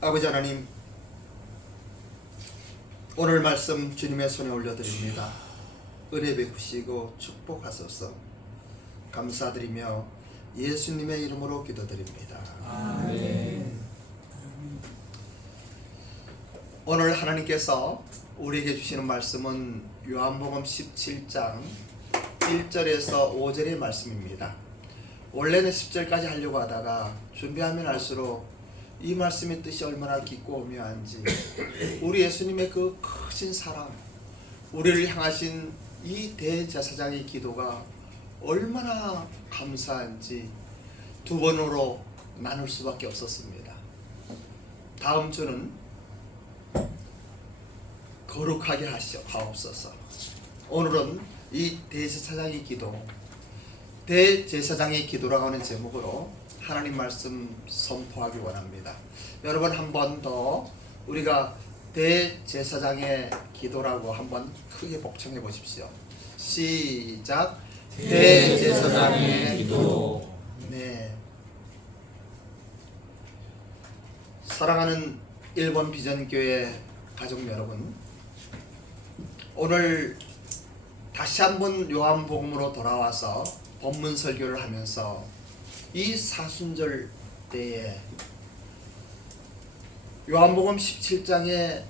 아버지 하나님, 오늘 말씀 주님의 손에 올려드립니다. 은혜 베푸시고 축복하소서. 감사드리며 예수님의 이름으로 기도드립니다. 아멘. 오늘 하나님께서 우리에게 주시는 말씀은 요한복음 17장 1절에서 5절의 말씀입니다. 원래는 10절까지 하려고 하다가 준비하면 할수록 이 말씀의 뜻이 얼마나 깊고 오묘한지, 우리 예수님의 그 크신 사랑, 우리를 향하신 이 대제사장의 기도가 얼마나 감사한지 두 번으로 나눌 수밖에 없었습니다. 다음 주는 거룩하게 하옵소서. 오늘은 이 대제사장의 기도, 대제사장의 기도라고 하는 제목으로 하나님 말씀 선포하기 원합니다. 여러분, 한 번 더 우리가 대제사장의 기도라고 한번 크게 복청해 보십시오. 시작. 대제사장의 기도. 네. 사랑하는 일본 비전교회 가족 여러분, 오늘 다시 한번 요한복음으로 돌아와서 본문 설교를 하면서 이 사순절 때에 요한복음 17장에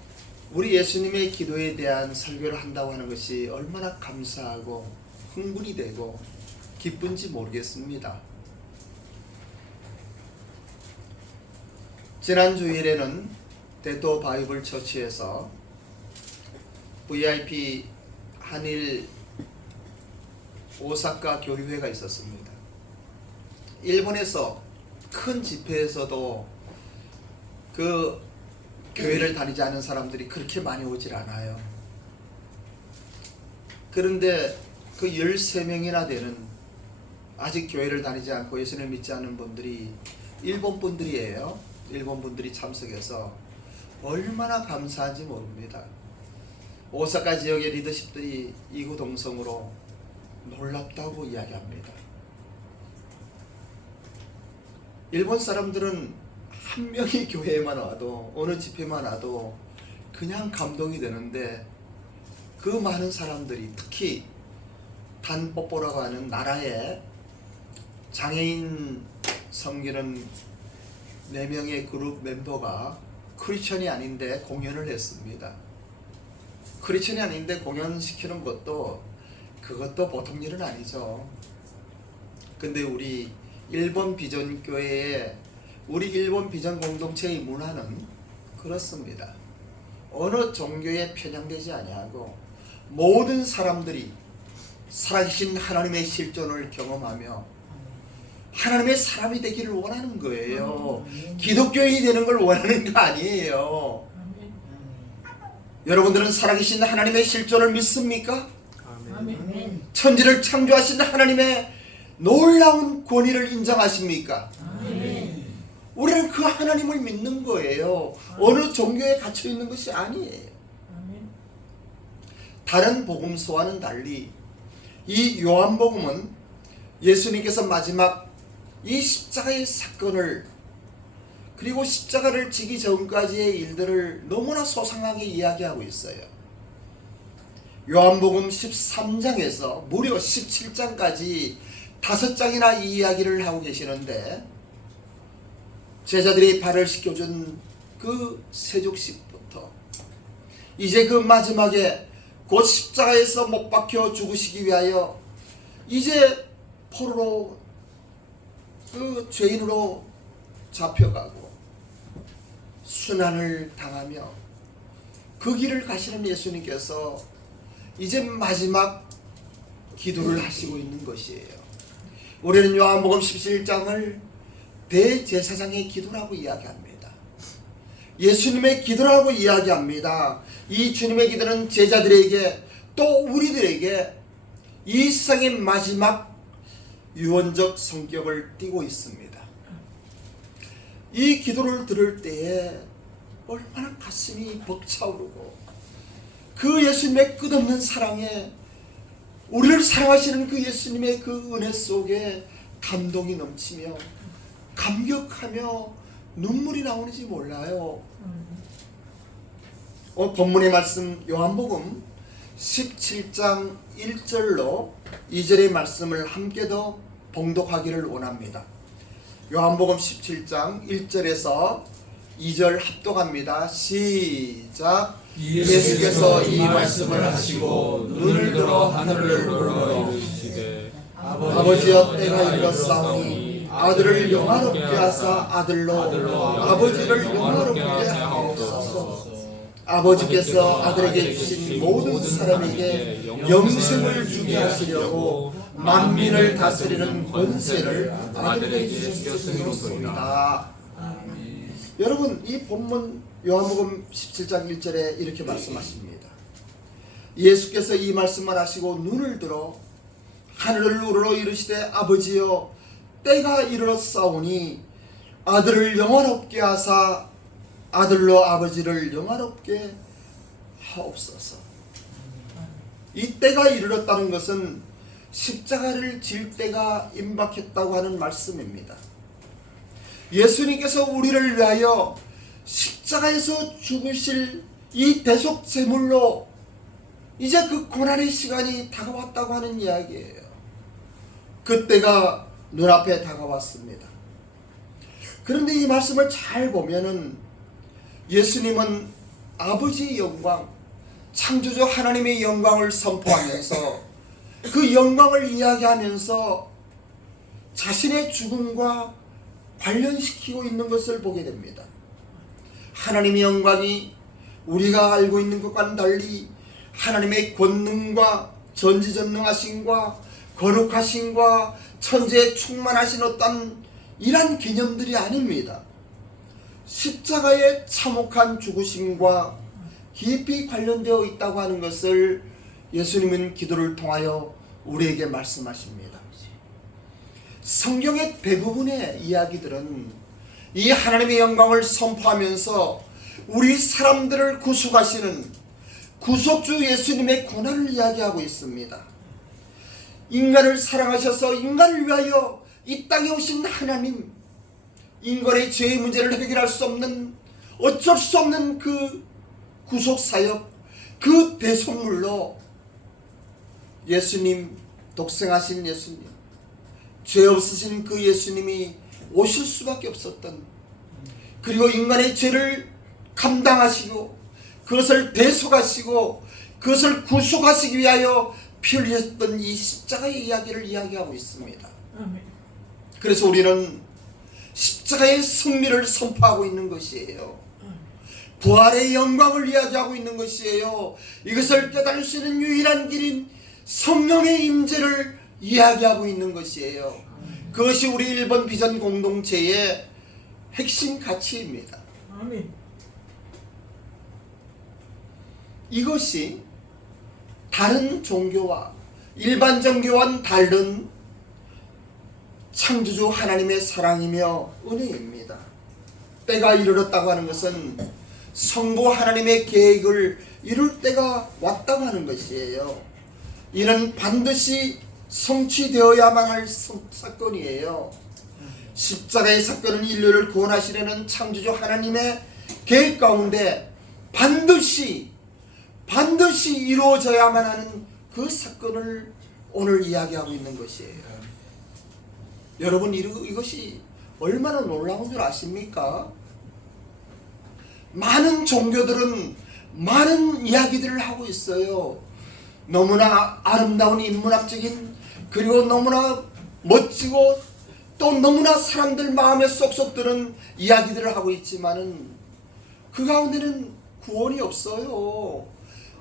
우리 예수님의 기도에 대한 설교를 한다고 하는 것이 얼마나 감사하고 흥분이 되고 기쁜지 모르겠습니다. 지난 주일에는 대도 바이블 처치에서 VIP 한일 오사카 교류회가 있었습니다. 일본에서 큰 집회에서도 그 교회를 다니지 않은 사람들이 그렇게 많이 오질 않아요. 그런데 그 13명이나 되는 아직 교회를 다니지 않고 예수님을 믿지 않은 분들이 일본 분들이에요. 일본 분들이 참석해서 얼마나 감사한지 모릅니다. 오사카 지역의 리더십들이 이구동성으로 놀랍다고 이야기합니다. 일본 사람들은 한 명이 교회에만 와도, 어느 집회만 와도 그냥 감동이 되는데, 그 많은 사람들이 특히 단뽀뽀라고 하는 나라의 장애인 섬기는 4명의 그룹 멤버가 크리스천이 아닌데 공연을 했습니다. 크리스천이 아닌데 공연시키는 것도 그것도 보통 일은 아니죠. 근데 우리 일본 비전교회의, 우리 일본 비전 공동체의 문화는 그렇습니다. 어느 종교에 편향되지 아니하고 모든 사람들이 살아계신 하나님의 실존을 경험하며 하나님의 사람이 되기를 원하는 거예요. 기독교인이 되는 걸 원하는 거 아니에요. 여러분들은 살아계신 하나님의 실존을 믿습니까? 아멘. 천지를 창조하신 하나님의 놀라운 권위를 인정하십니까? 아멘. 우리는 그 하나님을 믿는 거예요. 어느 종교에 갇혀 있는 것이 아니에요. 아멘. 다른 복음서와는 달리 이 요한복음은 예수님께서 마지막 이 십자가의 사건을, 그리고 십자가를 지기 전까지의 일들을 너무나 소상하게 이야기하고 있어요. 요한복음 13장에서 무려 17장까지 5장이나 이 이야기를 하고 계시는데, 제자들이 발을 씻겨준 그 세족식부터 이제 그 마지막에 곧 십자가에서 못 박혀 죽으시기 위하여 이제 포로로, 그 죄인으로 잡혀가고 순환을 당하며 그 길을 가시는 예수님께서 이제 마지막 기도를 하시고 있는 것이에요. 우리는 요한복음 17장을 대제사장의 기도라고 이야기합니다. 예수님의 기도라고 이야기합니다. 이 주님의 기도는 제자들에게, 또 우리들에게 이 세상의 마지막 유언적 성격을 띠고 있습니다. 이 기도를 들을 때에 얼마나 가슴이 벅차오르고, 그 예수님의 끝없는 사랑에, 우리를 사랑하시는 그 예수님의 그 은혜 속에 감동이 넘치며 감격하며 눈물이 나오는지 몰라요. 본문의 말씀 요한복음 17장 1절로 2절의 말씀을 함께 더 봉독하기를 원합니다. 요한복음 17장 1절에서 2절 합독합니다. 시작. 예수께서 이 말씀을 하시고 눈을 들어 하늘을 보러 이르시되 아버지여 때가 이르렀사오니 아들을 영화롭게 하사 아들로 아버지를 영화롭게 하옵소서. 아버지께서 아들에게 주신 모든 사람에게 영생을 주게 하시려고 만민을 다스리는 권세를 아들에게 주셨습니다. 여러분, 이 본문 요한복음 17장 1절에 이렇게 말씀하십니다. 예수께서 이 말씀을 하시고 눈을 들어 하늘을 우러러 이르시되 아버지여 때가 이르렀사오니 아들을 영화롭게 하사 아들로 아버지를 영화롭게 하옵소서. 이 때가 이르렀다는 것은 십자가를 질 때가 임박했다고 하는 말씀입니다. 예수님께서 우리를 위하여 십자가에서 죽으실 이 대속 제물로 이제 그 고난의 시간이 다가왔다고 하는 이야기예요. 그때가 눈앞에 다가왔습니다. 그런데 이 말씀을 잘 보면은 예수님은 아버지의 영광, 창조주 하나님의 영광을 선포하면서 그 영광을 이야기하면서 자신의 죽음과 관련시키고 있는 것을 보게 됩니다. 하나님의 영광이 우리가 알고 있는 것과는 달리 하나님의 권능과 전지전능하심과 거룩하심과 천지에 충만하신 어떤 이런 개념들이 아닙니다. 십자가의 참혹한 죽으심과 깊이 관련되어 있다고 하는 것을 예수님은 기도를 통하여 우리에게 말씀하십니다. 성경의 대부분의 이야기들은 이 하나님의 영광을 선포하면서 우리 사람들을 구속하시는 구속주 예수님의 고난을 이야기하고 있습니다. 인간을 사랑하셔서 인간을 위하여 이 땅에 오신 하나님, 인간의 죄의 문제를 해결할 수 없는, 어쩔 수 없는 그 구속사역, 그 대속물로 예수님, 독생하신 예수님, 죄 없으신 그 예수님이 오실 수밖에 없었던, 그리고 인간의 죄를 감당하시고 그것을 대속하시고 그것을 구속하시기 위하여 피 흘렸던 이 십자가의 이야기를 이야기하고 있습니다. 그래서 우리는 십자가의 승리를 선포하고 있는 것이에요. 부활의 영광을 이야기하고 있는 것이에요. 이것을 깨달을 수 있는 유일한 길인 성령의 임재를 이야기하고 있는 것이에요. 그것이 우리 일본 비전 공동체의 핵심 가치입니다. 이것이 다른 종교와 일반 종교와는 다른 창조주 하나님의 사랑이며 은혜입니다. 때가 이르렀다고 하는 것은 성부 하나님의 계획을 이룰 때가 왔다고 하는 것이에요. 이는 반드시 성취되어야만 할 사건이에요. 십자가의 사건은 인류를 구원하시려는 창조주 하나님의 계획 가운데 반드시 이루어져야만 하는 그 사건을 오늘 이야기하고 있는 것이에요. 여러분, 이것이 얼마나 놀라운 줄 아십니까? 많은 종교들은 많은 이야기들을 하고 있어요. 너무나 아름다운 인문학적인, 그리고 너무나 멋지고 또 너무나 사람들 마음에 쏙쏙 드는 이야기들을 하고 있지만은 그 가운데는 구원이 없어요.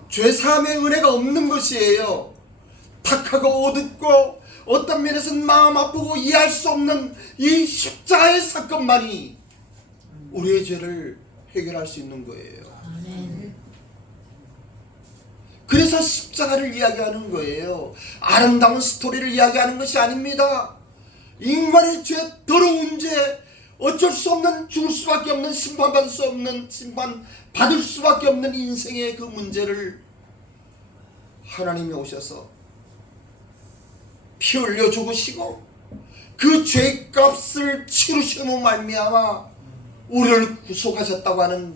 죄사함의 은혜가 없는 것이에요. 탁하고 어둡고 어떤 면에서는 마음 아프고 이해할 수 없는 이 십자가의 사건만이 우리의 죄를 해결할 수 있는 거예요. 그래서 십자가를 이야기하는 거예요. 아름다운 스토리를 이야기하는 것이 아닙니다. 인간의 죄, 더러운 죄, 어쩔 수 없는, 죽을 수밖에 없는, 심판받을 수 없는, 심판받을 수밖에 없는 인생의 그 문제를 하나님이 오셔서 피 흘려 죽으시고 그 죄값을 치르시는 말미암아 우리를 구속하셨다고 하는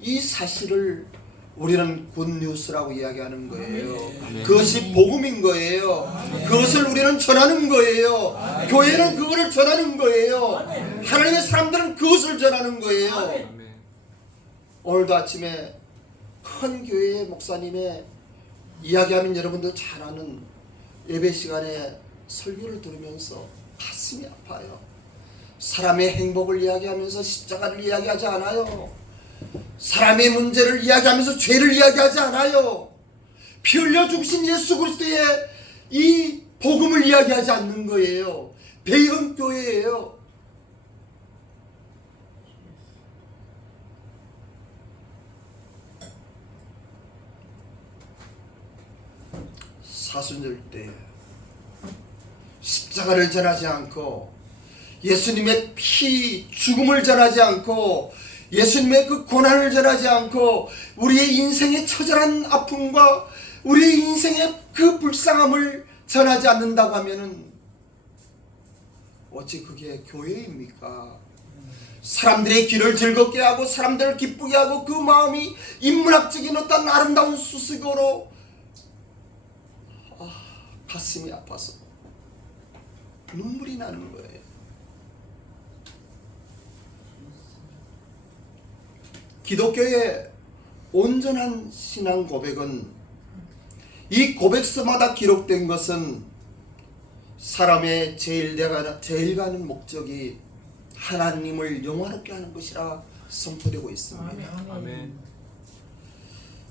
이 사실을 우리는 굿뉴스라고 이야기하는 거예요. 아멘. 그것이 복음인 거예요. 그것을 우리는 전하는 거예요. 교회는 그거를 전하는 거예요. 하나님의 사람들은 그것을 전하는 거예요. 아멘. 오늘도 아침에 큰 교회의 목사님의 이야기하면 여러분들 잘 아는 예배 시간에 설교를 들으면서 가슴이 아파요. 사람의 행복을 이야기하면서 십자가를 이야기하지 않아요. 사람의 문제를 이야기하면서 죄를 이야기하지 않아요. 피 흘려 죽으신 예수 그리스도의 이 복음을 이야기하지 않는 거예요. 배경 교회예요. 사순절 때 십자가를 전하지 않고 예수님의 피 죽음을 전하지 않고 예수님의 그 고난을 전하지 않고 우리의 인생의 처절한 아픔과 우리의 인생의 그 불쌍함을 전하지 않는다고 하면은 어찌 그게 교회입니까? 사람들의 길을 즐겁게 하고 사람들을 기쁘게 하고 그 마음이 인문학적인 어떤 아름다운 수식어로 가슴이 아파서 눈물이 나는 거예요. 기독교의 온전한 신앙 고백은 이 고백서마다 기록된 것은 사람의 제일 가는 목적이 하나님을 영화롭게 하는 것이라 선포되고 있습니다. 아멘.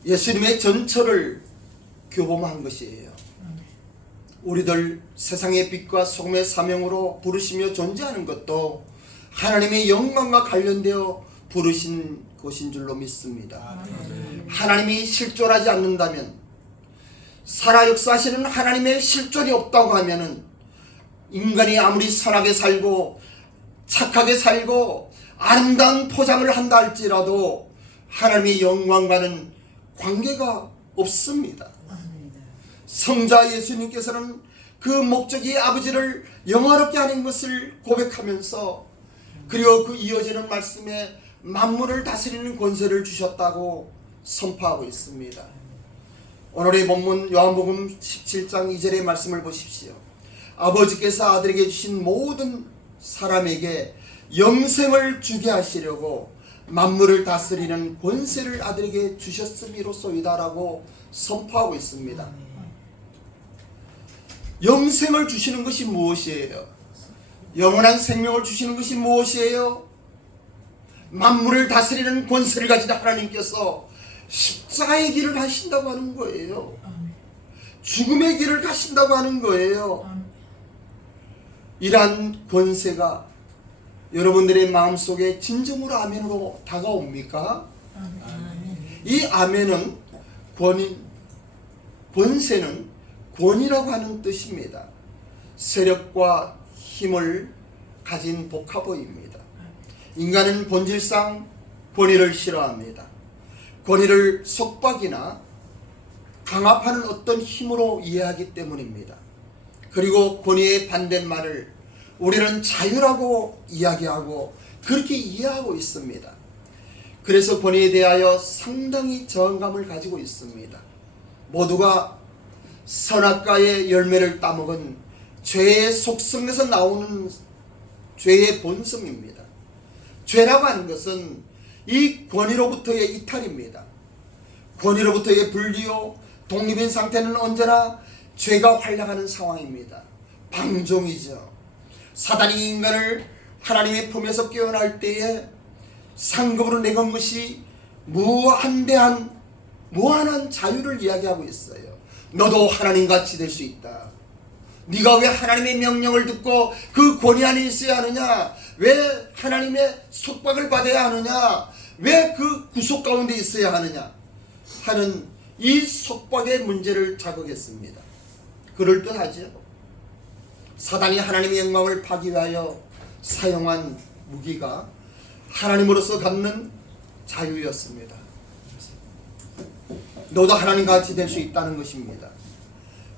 예수님의 전처를 교범한 것이에요. 우리들 세상의 빛과 소금의 사명으로 부르시며 존재하는 것도 하나님의 영광과 관련되어 부르신 것인 줄로 믿습니다. 하나님이 실존하지 않는다면, 살아 역사하시는 하나님의 실존이 없다고 하면은 인간이 아무리 선하게 살고 착하게 살고 아름다운 포장을 한다 할지라도 하나님의 영광과는 관계가 없습니다. 성자 예수님께서는 그 목적이 아버지를 영화롭게 하는 것을 고백하면서, 그리고 그 이어지는 말씀에 만물을 다스리는 권세를 주셨다고 선포하고 있습니다. 오늘의 본문 요한복음 17장 2절의 말씀을 보십시오. 아버지께서 아들에게 주신 모든 사람에게 영생을 주게 하시려고 만물을 다스리는 권세를 아들에게 주셨음이로소이다라고 선포하고 있습니다. 영생을 주시는 것이 무엇이에요? 영원한 생명을 주시는 것이 무엇이에요? 만물을 다스리는 권세를 가진 하나님께서 십자가의 길을 가신다고 하는 거예요. 죽음의 길을 가신다고 하는 거예요. 이러한 권세가 여러분들의 마음속에 진정으로 아멘으로 다가옵니까? 이 아멘은 권세는 권이라고 하는 뜻입니다. 세력과 힘을 가진 복합어입니다. 인간은 본질상 권위를 싫어합니다. 권위를 속박이나 강압하는 어떤 힘으로 이해하기 때문입니다. 그리고 권위의 반대말을 우리는 자유라고 이야기하고 그렇게 이해하고 있습니다. 그래서 권위에 대하여 상당히 저항감을 가지고 있습니다. 모두가 선악과의 열매를 따먹은 죄의 속성에서 나오는 죄의 본성입니다. 죄라고 하는 것은 이 권위로부터의 이탈입니다. 권위로부터의 분리요, 독립인 상태는 언제나 죄가 활약하는 상황입니다. 방종이죠. 사단이 인간을 하나님의 품에서 깨어날 때에 상급으로 내건 것이 무한한 자유를 이야기하고 있어요. 너도 하나님같이 될 수 있다. 네가 왜 하나님의 명령을 듣고 그 권위 안에 있어야 하느냐? 왜 하나님의 속박을 받아야 하느냐? 왜 그 구속 가운데 있어야 하느냐? 하는 이 속박의 문제를 자극했습니다. 그럴듯하죠. 사단이 하나님의 영광을 파기 위하여 사용한 무기가 하나님으로서 갖는 자유였습니다. 너도 하나님같이 될 수 있다는 것입니다.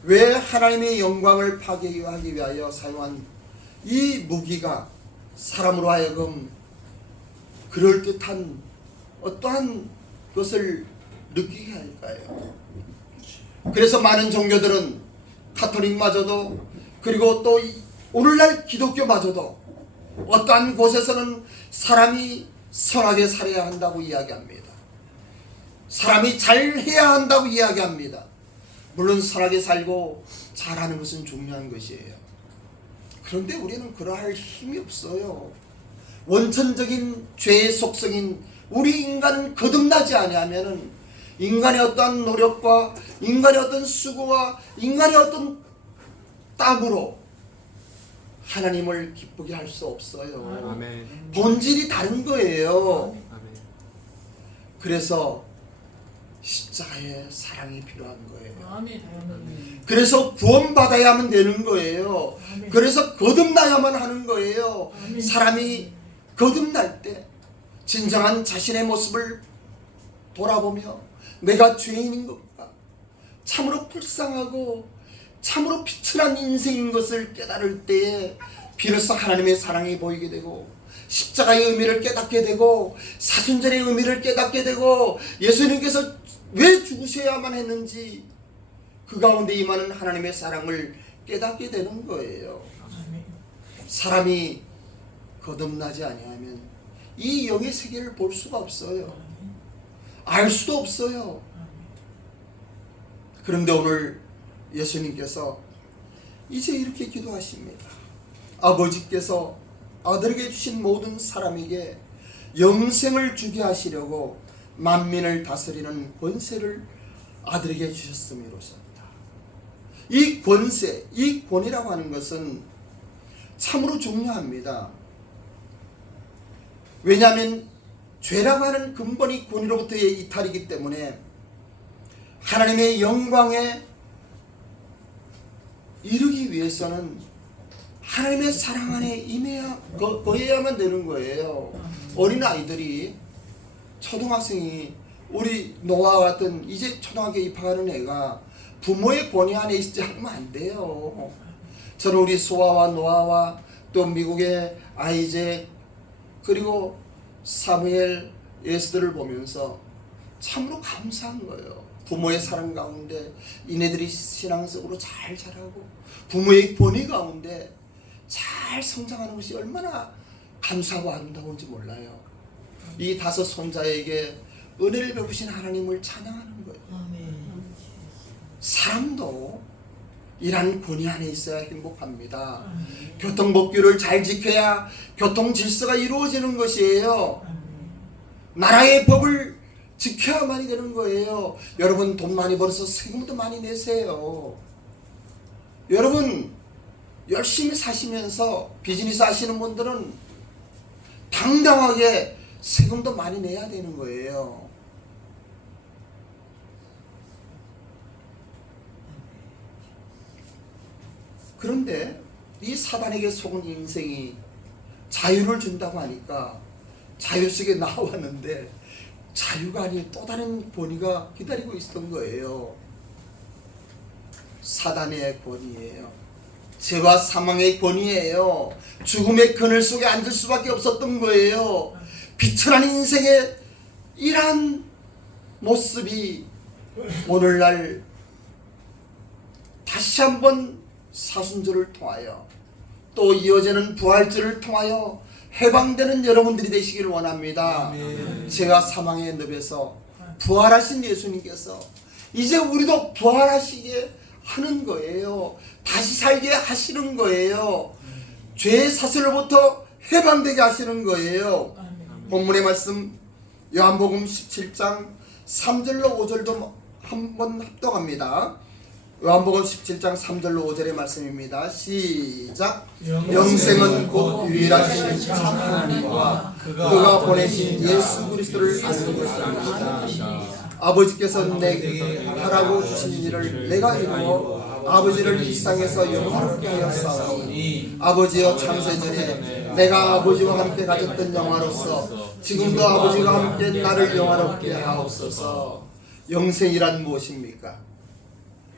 왜 하나님의 영광을 파괴하기 위하여 사용한 이 무기가 사람으로 하여금 그럴듯한 어떠한 것을 느끼게 할까요? 그래서 많은 종교들은 카톨릭마저도 그리고 또 오늘날 기독교마저도 어떠한 곳에서는 사람이 선하게 살아야 한다고 이야기합니다. 사람이 잘해야 한다고 이야기합니다. 물론 선하게 살고 잘하는 것은 중요한 것이에요. 그런데 우리는 그러할 힘이 없어요. 원천적인 죄의 속성인 우리 인간은 거듭나지 아니하면은 인간의 어떠한 노력과 인간의 어떤 수고와 인간의 어떤 땀으로 하나님을 기쁘게 할 수 없어요. 아멘. 본질이 다른 거예요. 아멘. 그래서 십자가의 사랑이 필요한 거예요. 아멘. 그래서 구원받아야만 되는 거예요. 아멘. 그래서 거듭나야만 하는 거예요. 아멘. 사람이 거듭날 때 진정한 자신의 모습을 돌아보며 내가 죄인인 것과 참으로 불쌍하고 참으로 비천한 인생인 것을 깨달을 때에 비로소 하나님의 사랑이 보이게 되고 십자가의 의미를 깨닫게 되고 사순절의 의미를 깨닫게 되고 예수님께서 왜 죽으셔야만 했는지 그 가운데 임하는 하나님의 사랑을 깨닫게 되는 거예요. 아멘. 사람이 거듭나지 아니하면 이 영의 세계를 볼 수가 없어요. 알 수도 없어요. 그런데 오늘 예수님께서 이제 이렇게 기도하십니다. 아버지께서 아들에게 주신 모든 사람에게 영생을 주게 하시려고 만민을 다스리는 권세를 아들에게 주셨음이로소이다. 이 권세, 이 권이라고 하는 것은 참으로 중요합니다. 왜냐하면 죄라고 하는 근본이 권위로부터의 이탈이기 때문에 하나님의 영광에 이르기 위해서는 하나님의 사랑 안에 임해야 거해야만 되는 거예요. 어린아이들이 초등학생이 우리 노아와 같은 이제 초등학교 입학하는 애가 부모의 권위 안에 있지 않으면 안 돼요. 저는 우리 소아와 노아와 또 미국의 아이제 그리고 사무엘 예수들을 보면서 참으로 감사한 거예요. 부모의 사랑 가운데 이네들이 신앙적으로 잘 자라고 부모의 권위 가운데 잘 성장하는 것이 얼마나 감사하고 아름다운지 몰라요. 이 5 손자에게 은혜를 베푸신 하나님을 찬양하는 거예요. 사람도 이러한 권위 안에 있어야 행복합니다. 교통법규를 잘 지켜야 교통 질서가 이루어지는 것이에요. 나라의 법을 지켜야만이 되는 거예요. 여러분 돈 많이 벌어서 세금도 많이 내세요. 여러분 열심히 사시면서 비즈니스 하시는 분들은 당당하게 세금도 많이 내야 되는 거예요. 그런데 이 사단에게 속은 인생이 자유를 준다고 하니까 자유 속에 나왔는데 자유가 아닌 또 다른 권위가 기다리고 있었던 거예요. 사단의 권위예요. 죄와 사망의 권위예요. 죽음의 그늘 속에 앉을 수밖에 없었던 거예요. 비천한 인생의 이러한 모습이 오늘날 다시 한번 사순절을 통하여 또 이어지는 부활절을 통하여 해방되는 여러분들이 되시기를 원합니다. 아멘. 죄와 사망의 늪에서 부활하신 예수님께서 이제 우리도 부활하시게 하는 거예요. 다시 살게 하시는 거예요. 죄의 사슬로부터 해방되게 하시는 거예요. 본문의 말씀 요한복음 17장 3절로 5절도 한번 합독합니다. 요한복음 17장 3절로 5절의 말씀입니다. 시작. 영생은 곧 유일하신 참 하나님과 그가 보내신 예수 그리스도를 아는 것입니다. 아버지께서 내게 하라고 주신 일을 내가 이루어 아버지를 이 세상에서 영화롭게 하였사오니 아버지여 창세전에 내가 아버지와 함께 가졌던 영화로서 지금도 아버지와 함께 나를 영화롭게 하옵소서. 영생이란 무엇입니까?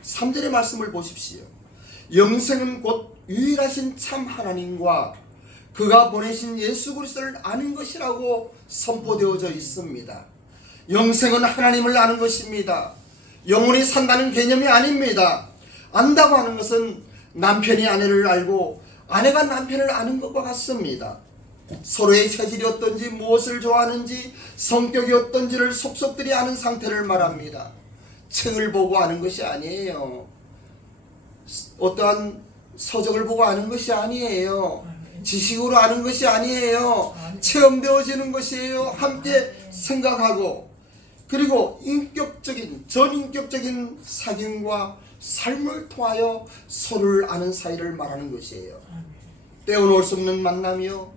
3절의 말씀을 보십시오. 영생은 곧 유일하신 참 하나님과 그가 보내신 예수 그리스도를 아는 것이라고 선포되어져 있습니다. 영생은 하나님을 아는 것입니다. 영원히 산다는 개념이 아닙니다. 안다고 하는 것은 남편이 아내를 알고 아내가 남편을 아는 것과 같습니다. 서로의 체질이 어떤지, 무엇을 좋아하는지, 성격이 어떤지를 속속들이 아는 상태를 말합니다. 책을 보고 아는 것이 아니에요. 어떠한 서적을 보고 아는 것이 아니에요. 지식으로 아는 것이 아니에요. 체험되어지는 것이에요. 함께 생각하고, 그리고 인격적인, 전인격적인 사귐과 삶을 통하여 서로를 아는 사이를 말하는 것이에요. 떼어놓을 수 없는 만남이요,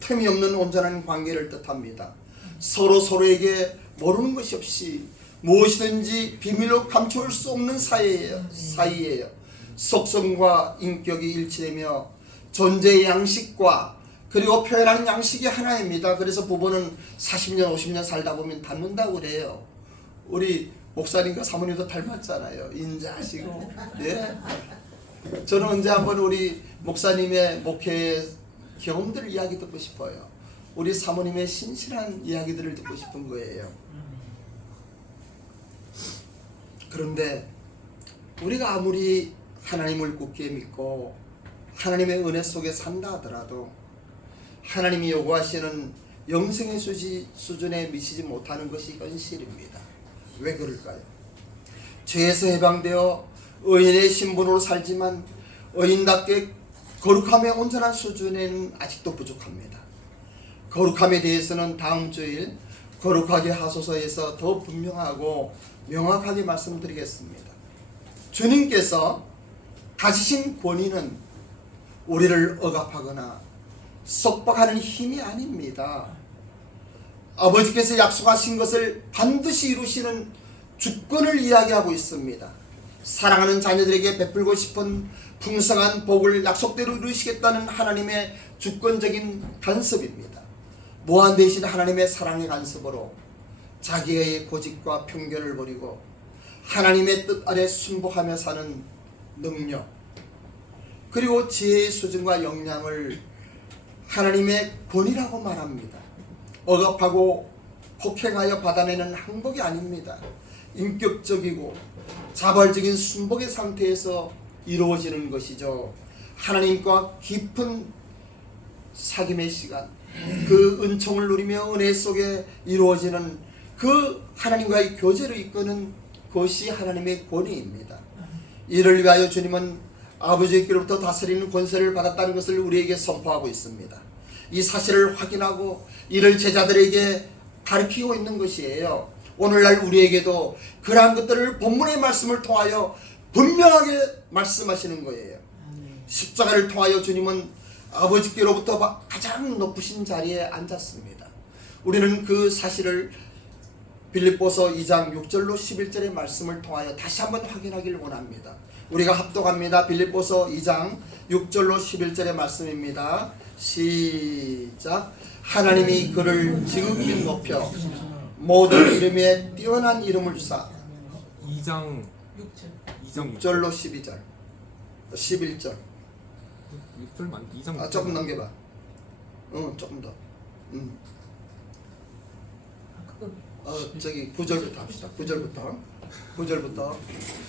틈이 없는 온전한 관계를 뜻합니다. 서로 서로에게 모르는 것이 없이 무엇이든지 비밀로 감출 수 없는 사이예요. 속성과 인격이 일치되며 존재의 양식과 그리고 표현하는 양식이 하나입니다. 그래서 부부는 40년 50년 살다 보면 닮는다고 그래요. 우리 목사님과 사모님도 닮았잖아요. 인자하시고. 예? 저는 언제 한번 우리 목사님의 목회 경험들 이야기 듣고 싶어요. 우리 사모님의 신실한 이야기들을 듣고 싶은 거예요. 그런데 우리가 아무리 하나님을 굳게 믿고 하나님의 은혜 속에 산다 하더라도 하나님이 요구하시는 영생의 수준에 미치지 못하는 것이 현실입니다. 왜 그럴까요? 죄에서 해방되어 의인의 신분으로 살지만 의인답게 거룩함의 온전한 수준에는 아직도 부족합니다. 거룩함에 대해서는 다음 주일 거룩하게 하소서에서 더 분명하고 명확하게 말씀드리겠습니다. 주님께서 가지신 권위는 우리를 억압하거나 속박하는 힘이 아닙니다. 아버지께서 약속하신 것을 반드시 이루시는 주권을 이야기하고 있습니다. 사랑하는 자녀들에게 베풀고 싶은 풍성한 복을 약속대로 이루시겠다는 하나님의 주권적인 간섭입니다. 무한 되신 하나님의 사랑의 간섭으로 자기의 고집과 편견을 버리고 하나님의 뜻 아래 순복하며 사는 능력, 그리고 지혜의 수준과 역량을 하나님의 권위라고 말합니다. 억압하고 폭행하여 받아내는 항복이 아닙니다. 인격적이고 자발적인 순복의 상태에서 이루어지는 것이죠. 하나님과 깊은 사귐의 시간, 그 은총을 누리며 은혜 속에 이루어지는 그 하나님과의 교제를 이끄는 것이 하나님의 권위입니다. 이를 위하여 주님은 아버지께로부터 다스리는 권세를 받았다는 것을 우리에게 선포하고 있습니다. 이 사실을 확인하고 이를 제자들에게 가르치고 있는 것이에요. 오늘날 우리에게도 그러한 것들을 본문의 말씀을 통하여 분명하게 말씀하시는 거예요. 십자가를 통하여 주님은 아버지께로부터 가장 높으신 자리에 앉았습니다. 우리는 그 사실을 빌립보서 2장 6절로 11절의 말씀을 통하여 다시 한번 확인하기를 원합니다. 우리가 합독합니다. 빌립보서 2장 6절로 11절의 말씀입니다. 시작. 하나님이 그를 지극히 높여 모든 이름에 뛰어난 이름을 주사. 2장 6절로 12절 11절 6절만 2장 조금 넘겨봐. 조금 더. 저기 9절부터 합시다. 9절부터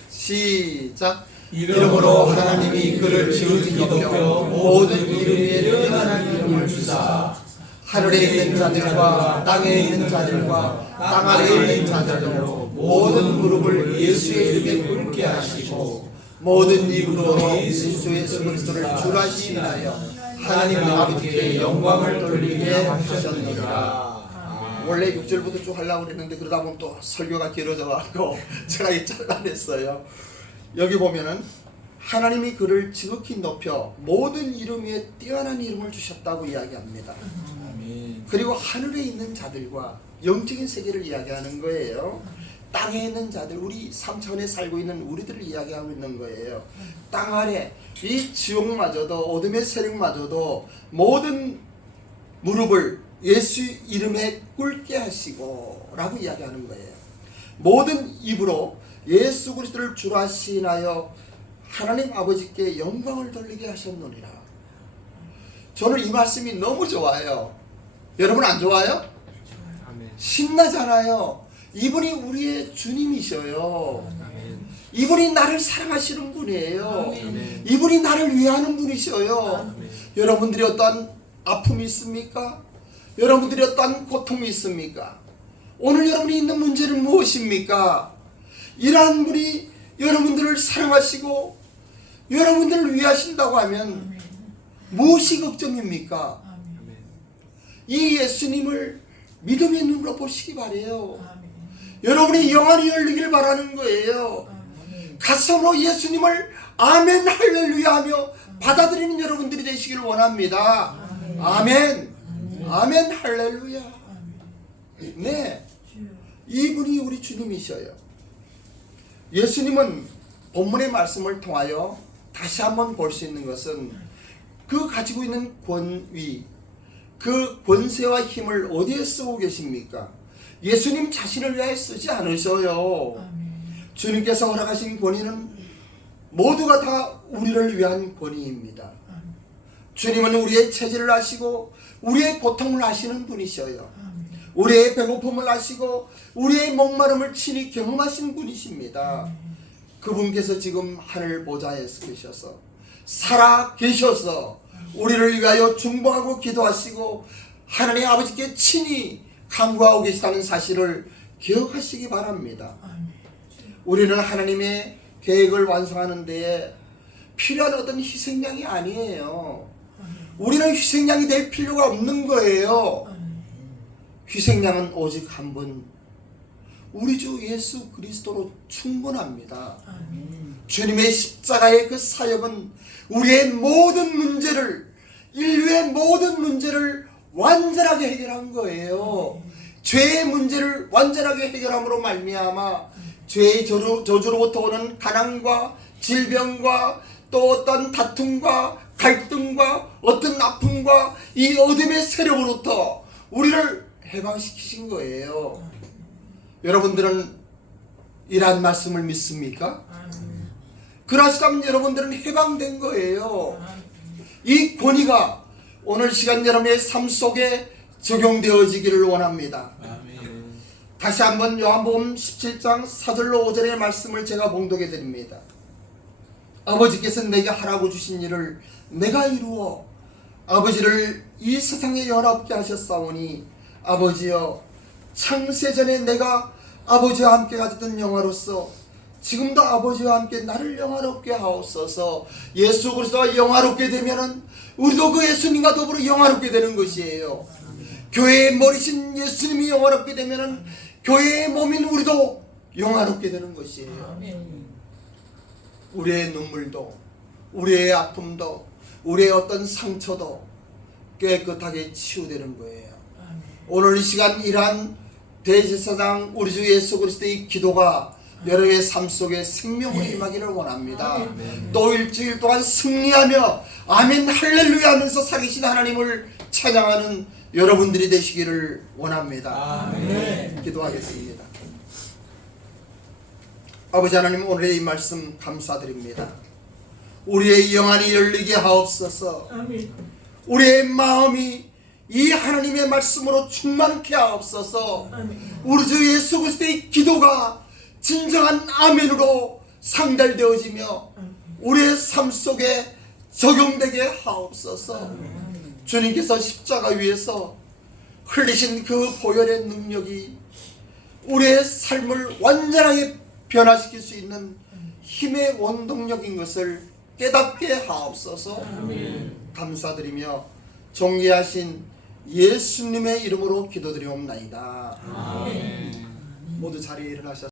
시작. 이름으로 하나님이 그를 지극히 높여 모든 이름 위에 뛰어난 이름을 주사 하늘에 있는 자들과 땅에 있는 자들과 땅 아래에 있는 자들로 모든 무릎을 예수의 이름에 꿇게 하시고 모든 입으로 예수 예수 그리스도를 주라 시인하여 하나님 아버지께 영광을 돌리게 하셨느니라. 원래 6절부터 쭉 하려고 그랬는데 그러다 보면 또 설교가 길어져 갖고 제가 이 잘라냈어요. 여기 보면은 하나님이 그를 지극히 높여 모든 이름 위에 뛰어난 이름을 주셨다고 이야기합니다. 그리고 하늘에 있는 자들과 영적인 세계를 이야기하는 거예요. 땅에 있는 자들, 우리 3차원에 살고 있는 우리들을 이야기하고 있는 거예요. 땅 아래 이 지옥마저도 어둠의 세력마저도 모든 무릎을 예수 이름에 꿇게 하시고 라고 이야기하는 거예요. 모든 입으로 예수 그리스도를 주라 시인하여 하나님 아버지께 영광을 돌리게 하셨느니라. 저는 이 말씀이 너무 좋아요. 여러분 안 좋아요? 아멘. 신나잖아요. 이분이 우리의 주님이셔요. 아멘. 이분이 나를 사랑하시는 분이에요. 아멘. 이분이 나를 위하는 분이셔요. 아멘. 여러분들이 어떠한 아픔이 있습니까? 여러분들이 어떠한 고통이 있습니까? 오늘 여러분이 있는 문제는 무엇입니까? 이러한 분이 여러분들을 사랑하시고 여러분들을 위하신다고 하면 무엇이 걱정입니까? 아멘. 이 예수님을 믿음의 눈으로 보시기 바래요. 여러분이 영안이 열리길 바라는 거예요. 가슴으로 예수님을 아멘 할렐루야 하며 받아들이는 여러분들이 되시길 원합니다. 아멘. 아멘 할렐루야. 네, 이분이 우리 주님이셔요. 예수님은 본문의 말씀을 통하여 다시 한번 볼 수 있는 것은 그 가지고 있는 권위, 그 권세와 힘을 어디에 쓰고 계십니까? 예수님 자신을 위하여 쓰지 않으셔요. 주님께서 허락하신 권위는 모두가 다 우리를 위한 권위입니다. 주님은 우리의 체질을 아시고 우리의 고통을 아시는 분이셔요. 우리의 배고픔을 아시고 우리의 목마름을 친히 경험하신 분이십니다. 그분께서 지금 하늘 보좌에 계셔서 살아 계셔서 우리를 위하여 중보하고 기도하시고 하나님 아버지께 친히 간구하고 계시다는 사실을 기억하시기 바랍니다. 우리는 하나님의 계획을 완성하는 데에 필요한 어떤 희생양이 아니에요. 우리는 희생양이 될 필요가 없는 거예요. 희생양은 오직 한 분, 우리 주 예수 그리스도로 충분합니다. 주님의 십자가의 그 사역은 우리의 모든 문제를, 인류의 모든 문제를 완전하게 해결한 거예요. 죄의 문제를 완전하게 해결함으로 말미암아 죄의 저주로부터 오는 가난과 질병과 또 어떤 다툼과 갈등과 어떤 아픔과 이 어둠의 세력으로부터 우리를 해방시키신 거예요. 여러분들은 이러한 말씀을 믿습니까? 그러시다면 여러분들은 해방된 거예요. 이 권위가 오늘 시간 여러분의 삶 속에 적용되어지기를 원합니다. 아멘. 다시 한번 요한복음 17장 4절로 5절의 말씀을 제가 봉독해 드립니다. 아버지께서 내게 하라고 주신 일을 내가 이루어 아버지를 이 세상에 영원롭게 하셨사오니 아버지여, 창세전에 내가 아버지와 함께 가졌던 영화로서 지금도 아버지와 함께 나를 영화롭게 하옵소서. 예수 그리스도가 영화롭게 되면은 우리도 그 예수님과 더불어 영화롭게 되는 것이에요. 교회의 머리신 예수님이 영화롭게 되면은 교회의 몸인 우리도 영화롭게 되는 것이에요. 우리의 눈물도, 우리의 아픔도, 우리의 어떤 상처도 깨끗하게 치유되는 거예요. 오늘 이 시간 이러한 대제사장 우리 주 예수 그리스도의 기도가 여러분의 삶 속에 생명으로 임하기를 원합니다. 또 일주일 동안 승리하며 아멘 할렐루야 하면서 살아계신 하나님을 찬양하는 여러분들이 되시기를 원합니다. 아멘. 기도하겠습니다. 아버지 하나님, 오늘의 이 말씀 감사드립니다. 우리의 영안이 열리게 하옵소서. 우리의 마음이 이 하나님의 말씀으로 충만케 하옵소서. 우리 주 예수 그리스도의 기도가 진정한 아멘으로 상달되어지며 우리의 삶 속에 적용되게 하옵소서. 주님께서 십자가 위에서 흘리신 그 보혈의 능력이 우리의 삶을 완전하게 변화시킬 수 있는 힘의 원동력인 것을 깨닫게 하옵소서. 감사드리며 존귀하신 예수님의 이름으로 기도드리옵나이다. 모두 자리에 일어나셨습니다.